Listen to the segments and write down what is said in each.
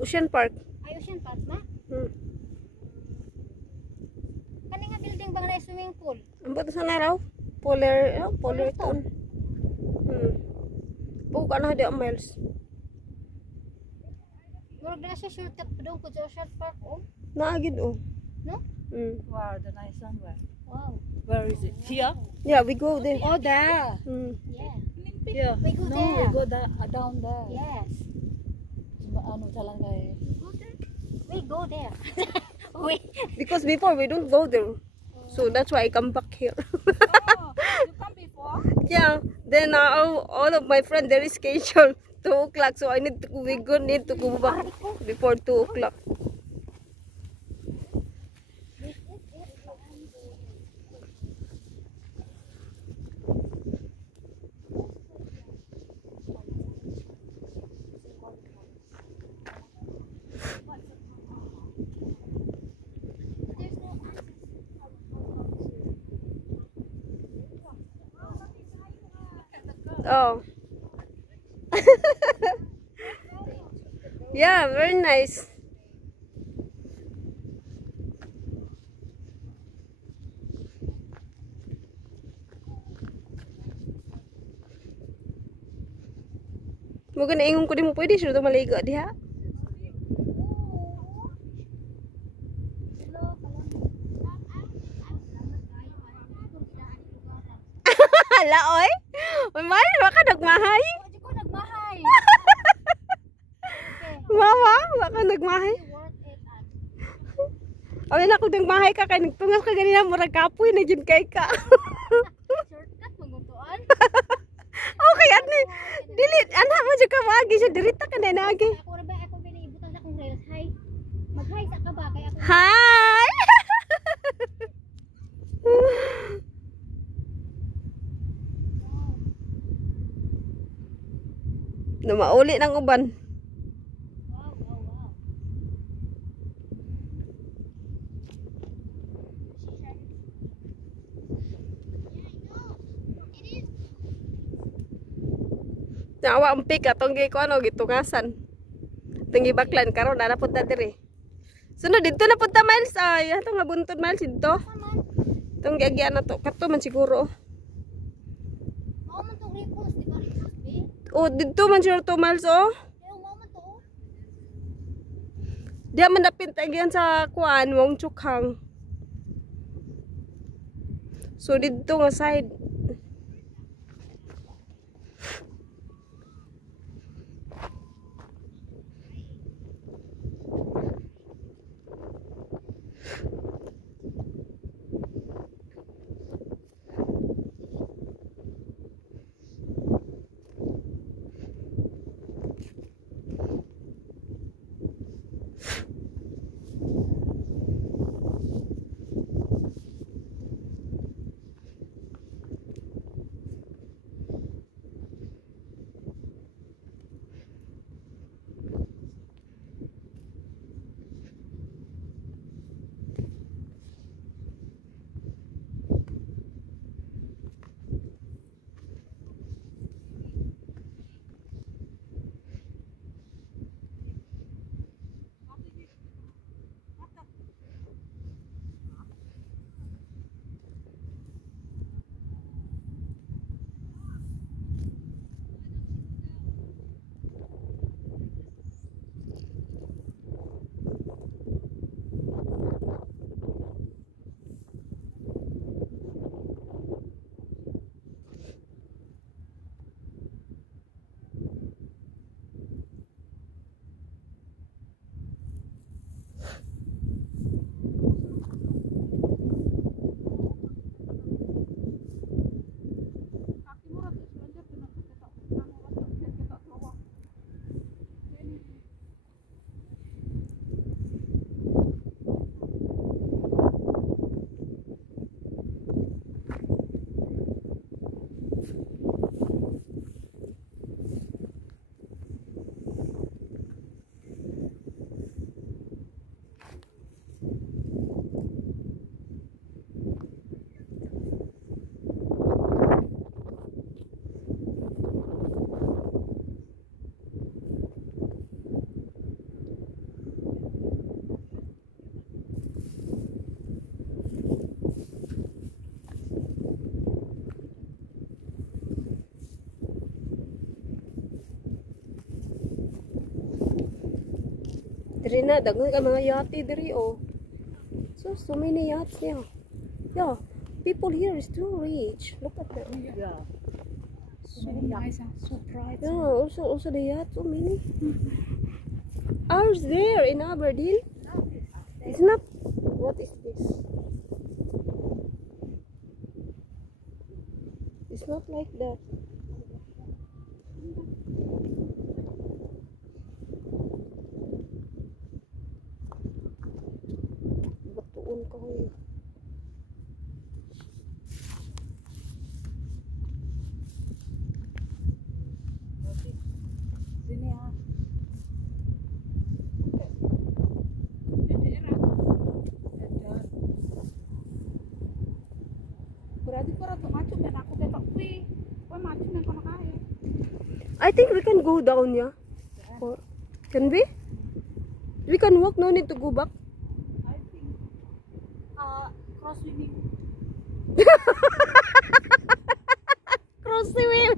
Ocean Park. Ay, Ocean Park na? Kani nga building bang na swimming pool? Ambot sa na raw? Polar town. Bukan na di ang miles. Murag na siya shortcut pa doon po sa Ocean Park, oh. Naagid oh. No? Wow, the nice one. Wow. Where is it? Here? Yeah, we go there. Oh, there. Yeah. Yeah. We go No, there. we go down there. Yes. Ano, jalan kay. We go there. We. Because before we don't go there. So that's why I come back here. Oh, you come before? Yeah. Then all of my friends there is scheduled 2 o'clock. So we need to go back before 2 o'clock. Oh. Yeah, very nice. Mungkin ingon ko di mo pwede siya maligo diha. Hala oy. Oy man baka nagmahay. Di ko nagmahay. Mama, baka nagmahay. Worth it. Ay na ko nagmahay ka kay nagtungas ka ganina murag kapoy na jud kay ka. Shortcut maguntuan. Okay ani. Dili anak mo jud ka magi siya dirita ka na nagi. Ako ra ba ako biniibutan sa kong rails. Hi. Mag-hi sa ka ba kay ako. Hi. Na mauli ng uban. Wow, wow, wow. Nawa ang pik atong gi ko ano gitungasan. Tinggi baklan karon na punta dire. Sunod dito na punta miles ay ato nga buntod miles dito. Tong giagyan na to kato man siguro. Mao man tong Ricos, di ba Ricos be? Oh dito man siguro 2 miles oh. Pero mao man to. Diya man dapit agyan sa kuan wong chukhang. So dito nga side. Diri na, daghan ka mga yate diri oh. So many yachts yeah. Yeah, people here is too rich. Look at that. Yeah. So nice and so bright. Yeah, also the yachts, so many. Ours there in Aberdeen. It's not. What is this? It's not like that. Batuon ko yun. Sini ah. Berarti ko ratu maju dan aku ketok kuwi. Kowe maju nang kono kae. I think we can go down, yeah. Or can we? We can walk. No need to go back. I think cross swimming. Cross the way.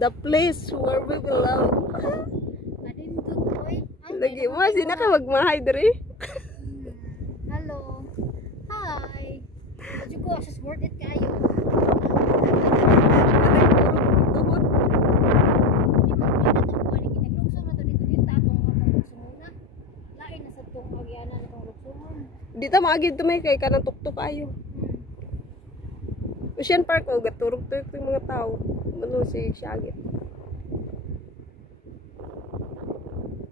The place where we belong. Adin to boy. Lagi mo, sina ka magmahay diri. Hello. Hi. Medyo ko sa worth it kayo. Di man ko na to ani ginaglugso na to dito atong sumuna. Lain na sa tong agyanan tong lugsoon. Di ta maagid tumay kay kanang tuktok ayo. Ocean Park o gaturog to yung mga tao. Ano si Shaggy.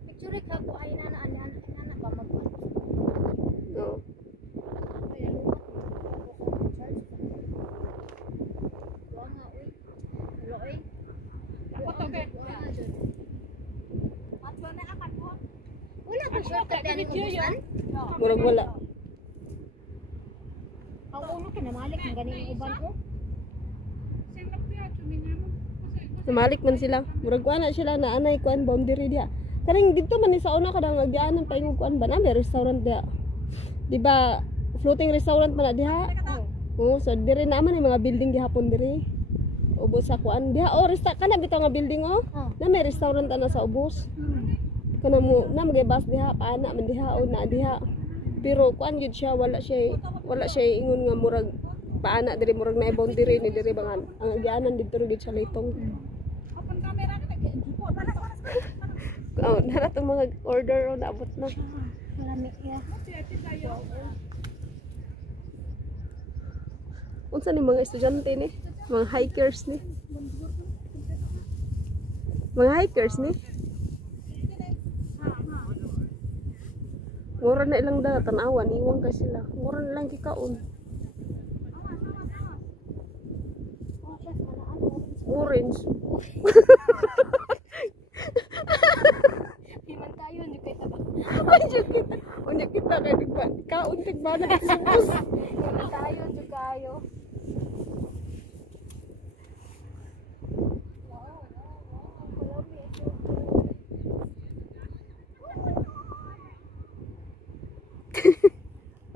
Picture ka ko ay nana ba magkuan. No. Ay lumat. Wa nga uy. Loy. Ako to kay. Atwa na akan mo. Wala ko shortcut ani ubusan. Murag wala. Ang ulo kinamalik ng ganing uban ko. Namalik man sila. Murag na sila na anay kuan boundary dia. Kaning dito man ni sa una kadang nagyanan pa yung kuan ba na may restaurant dia. Di ba floating restaurant man na diha? Oo, so diri naman yung mga building gihapon diri. Ubos sa kuan diha. Oh, kana bitaw nga building oh. Na may restaurant ana sa ubos. Kana mo na magibas diha paana man diha o na diha. Pero kuan gyud siya wala siya ingon nga murag paana diri murag na boundary ni diri bangan. Ang agyanan dito gyud sa Laytong. Open camera ka kay jupo panas. Oh, nara tong mga order o naabot na. Marami ya. Unsa ni mga estudyante ni? Mga hikers ni. Mga hikers ni. Mura na ilang da tanawan, iwan ka sila. Mura na lang kikaon. Orange. Himan tayo ni kita ba? Unya kita kay digba. Kaon tigba na subos. Himan tayo di kayo.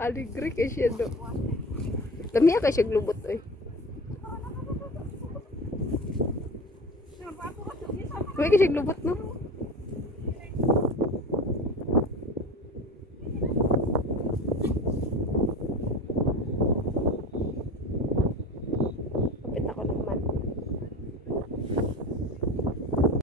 Aligre kay siya do. Lamiya kay siya glubot oy. Kuwi kay siya glubot no.